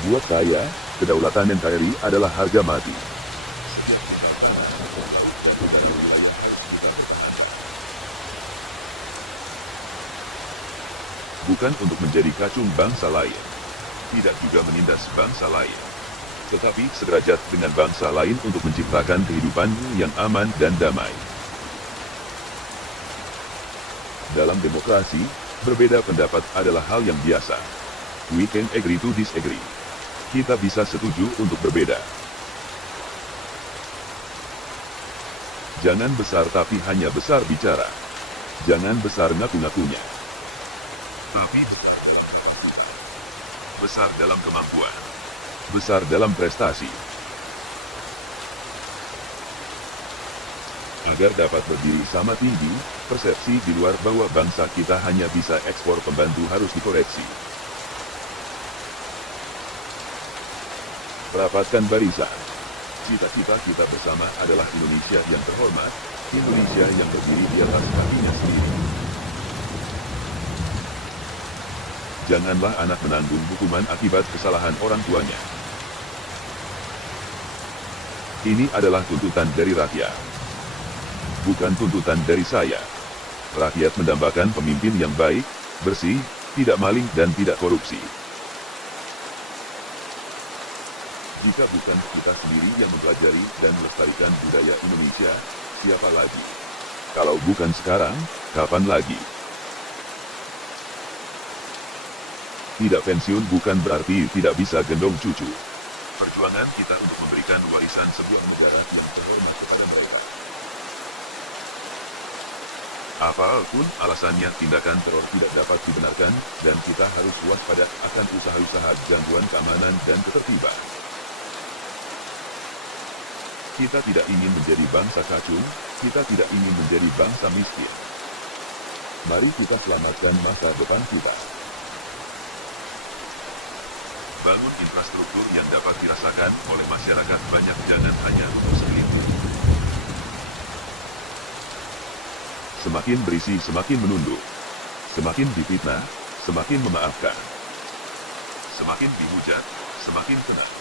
Buat saya, kedaulatan NKRI adalah harga mati. Bukan untuk menjadi kacung bangsa lain. Tidak juga menindas bangsa lain. Tetapi sederajat dengan bangsa lain untuk menciptakan kehidupan yang aman dan damai. Dalam demokrasi, berbeda pendapat adalah hal yang biasa. We can agree to disagree. Kita bisa setuju untuk berbeda. Jangan besar tapi hanya besar bicara. Jangan besar ngaku-ngakunya. Tapi besar dalam kemampuan. Besar dalam prestasi. Agar dapat berdiri sama tinggi, persepsi di luar bahwa bangsa kita hanya bisa ekspor pembantu harus dikoreksi. Rapatkan barisan. Cita-cita kita bersama adalah Indonesia yang terhormat, Indonesia yang berdiri di atas kakinya sendiri. Janganlah anak menanggung hukuman akibat kesalahan orang tuanya. Ini adalah tuntutan dari rakyat. Bukan tuntutan dari saya. Rakyat mendambakan pemimpin yang baik, bersih, tidak maling dan tidak korupsi. Jika bukan kita sendiri yang mempelajari dan melestarikan budaya Indonesia, siapa lagi? Kalau bukan sekarang, kapan lagi? Tidak pensiun bukan berarti tidak bisa gendong cucu. Perjuangan kita untuk memberikan warisan sebuah negara yang terhormat kepada mereka. Apapun alasannya, tindakan teror tidak dapat dibenarkan, dan kita harus waspada akan usaha-usaha gangguan keamanan dan ketertiban. Kita tidak ingin menjadi bangsa kacung, kita tidak ingin menjadi bangsa miskin. Mari kita selamatkan masa depan kita. Bangun infrastruktur yang dapat dirasakan oleh masyarakat banyak, jangan hanya untuk segelintir. Semakin berisi semakin menunduk. Semakin difitnah, semakin memaafkan. Semakin dihujat, semakin tenang.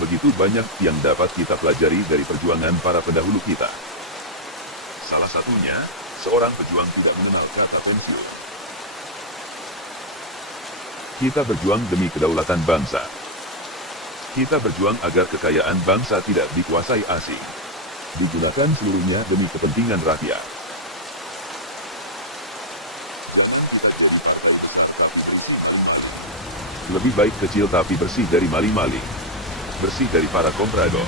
Begitu banyak yang dapat kita pelajari dari perjuangan para pendahulu kita. Salah satunya, seorang pejuang tidak mengenal kata pensiun. Kita berjuang demi kedaulatan bangsa. Kita berjuang agar kekayaan bangsa tidak dikuasai asing. Digunakan seluruhnya demi kepentingan rakyat. Lebih baik kecil tapi bersih dari maling-maling. Bersih dari para komprador.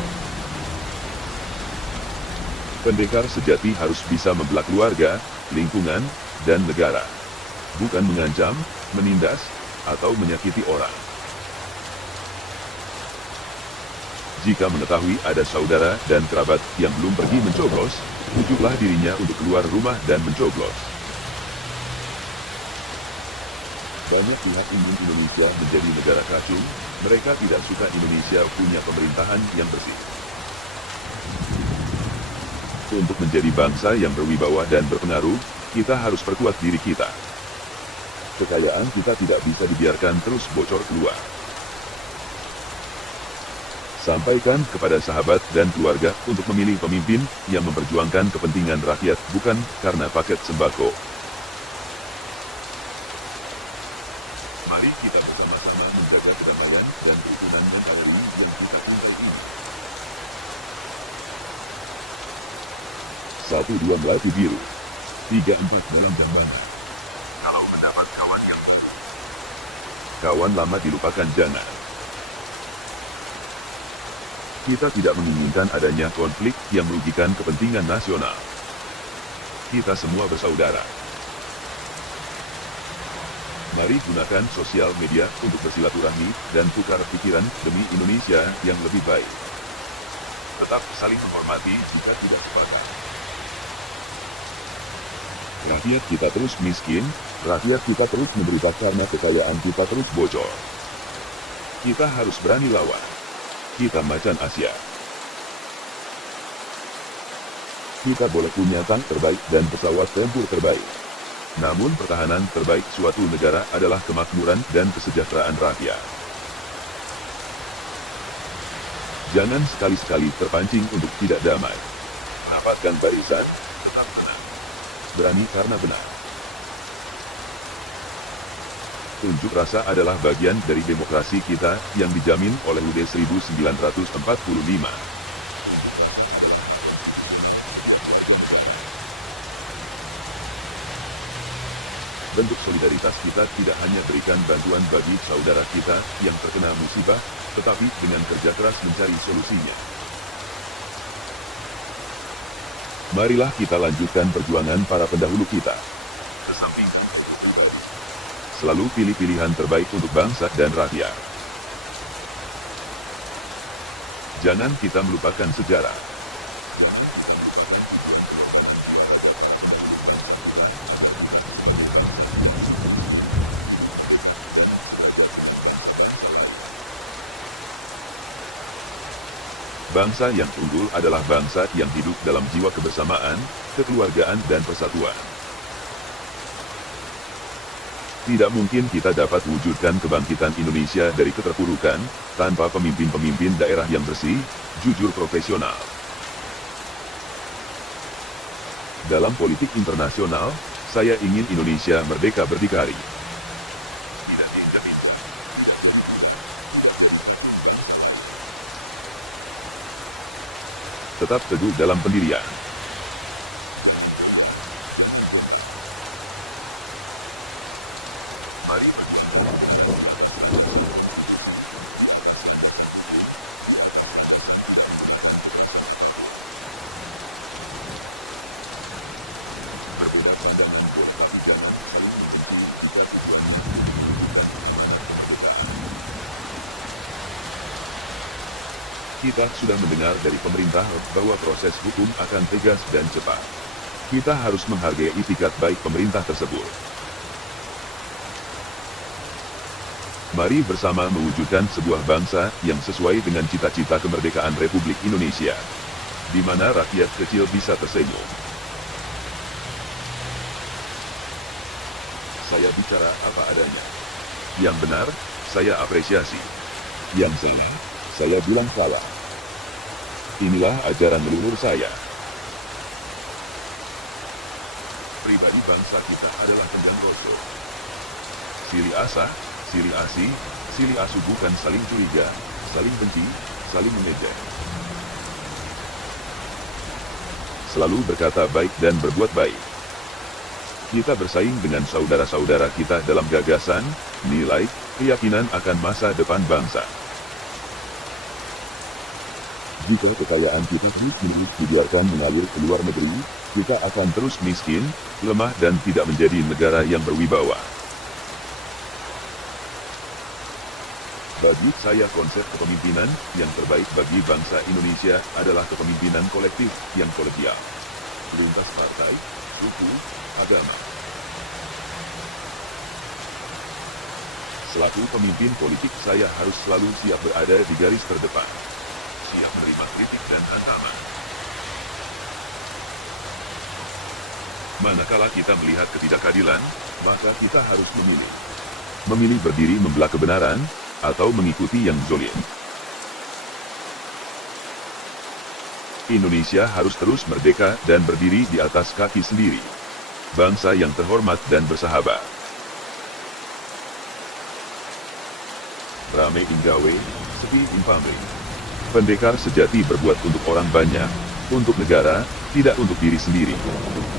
Pendekar sejati harus bisa membela keluarga, lingkungan, dan negara. Bukan mengancam, menindas, atau menyakiti orang. Jika mengetahui ada saudara dan kerabat yang belum pergi mencoblos, bujuklah dirinya untuk keluar rumah dan mencoblos. Banyak pihak ingin Indonesia menjadi negara kacung, mereka tidak suka Indonesia punya pemerintahan yang bersih. Untuk menjadi bangsa yang berwibawa dan berpengaruh, kita harus perkuat diri kita. Kekayaan kita tidak bisa dibiarkan terus bocor keluar. Sampaikan kepada sahabat dan keluarga untuk memilih pemimpin yang memperjuangkan kepentingan rakyat, bukan karena paket sembako. Mari kita bersama-sama menjaga kedamaian dan kerukunan NKRI yang kita tinggal ini. 1, 2 melati biru. 3, 4 dalam jambangan. Kalau mendapat kawan yang kawan lama dilupakan jangan. Kita tidak menginginkan adanya konflik yang merugikan kepentingan nasional. Kita semua bersaudara. Mari gunakan sosial media untuk bersilaturahmi dan tukar pikiran demi Indonesia yang lebih baik. Tetap saling menghormati jika tidak sepakat. Rakyat kita terus miskin, rakyat kita terus menderita karena kekayaan kita terus bocor. Kita harus berani lawan. Kita macan Asia. Kita boleh punya tank terbaik dan pesawat tempur terbaik. Namun pertahanan terbaik suatu negara adalah kemakmuran dan kesejahteraan rakyat. Jangan sekali-sekali terpancing untuk tidak damai. Rapatkan barisan, tetap tenang. Berani karena benar. Unjuk rasa adalah bagian dari demokrasi kita yang dijamin oleh UUD 1945. Bentuk solidaritas kita tidak hanya berikan bantuan bagi saudara kita yang terkena musibah, tetapi dengan kerja keras mencari solusinya. Marilah kita lanjutkan perjuangan para pendahulu kita. Kesampingkan, selalu pilih pilihan terbaik untuk bangsa dan rakyat. Jangan kita melupakan sejarah. Bangsa yang unggul adalah bangsa yang hidup dalam jiwa kebersamaan, kekeluargaan dan persatuan. Tidak mungkin kita dapat wujudkan kebangkitan Indonesia dari keterpurukan, tanpa pemimpin-pemimpin daerah yang bersih, jujur profesional. Dalam politik internasional, saya ingin Indonesia merdeka berdikari. Tetap teguh dalam pendirian. Mari berbeda pandangan, tetapi jangan saling membenci jika tujuan dan perbedaan. Kita sudah mendengar dari pemerintah bahwa proses hukum akan tegas dan cepat. Kita harus menghargai itikat baik pemerintah tersebut. Mari bersama mewujudkan sebuah bangsa yang sesuai dengan cita-cita kemerdekaan Republik Indonesia, di mana rakyat kecil bisa tersenyum. Saya bicara apa adanya. Yang benar, saya apresiasi. Yang salah, saya bilang salah. Inilah ajaran leluhur saya. Pribadi bangsa kita adalah Kanjeng Rasul. Silih asah, silih asih, silih asuh bukan saling curiga, saling benci, saling mengejek. Selalu berkata baik dan berbuat baik. Kita bersaing dengan saudara-saudara kita dalam gagasan, nilai, keyakinan akan masa depan bangsa. Jika kekayaan kita terus-menerus dibiarkan mengalir ke luar negeri, kita akan terus miskin, lemah dan tidak menjadi negara yang berwibawa. Bagi saya konsep kepemimpinan yang terbaik bagi bangsa Indonesia adalah kepemimpinan kolektif yang kolegial. Lintas partai, suku, agama. Selaku pemimpin politik saya harus selalu siap berada di garis terdepan. Siap menerima kritik dan hantaman. Manakala kita melihat ketidakadilan, maka kita harus memilih. Memilih berdiri membela kebenaran, atau mengikuti yang zalim. Indonesia harus terus merdeka dan berdiri di atas kaki sendiri. Bangsa yang terhormat dan bersahabat. Rame inggawe, sepi impamri. Pendekar sejati berbuat untuk orang banyak, untuk negara, tidak untuk diri sendiri.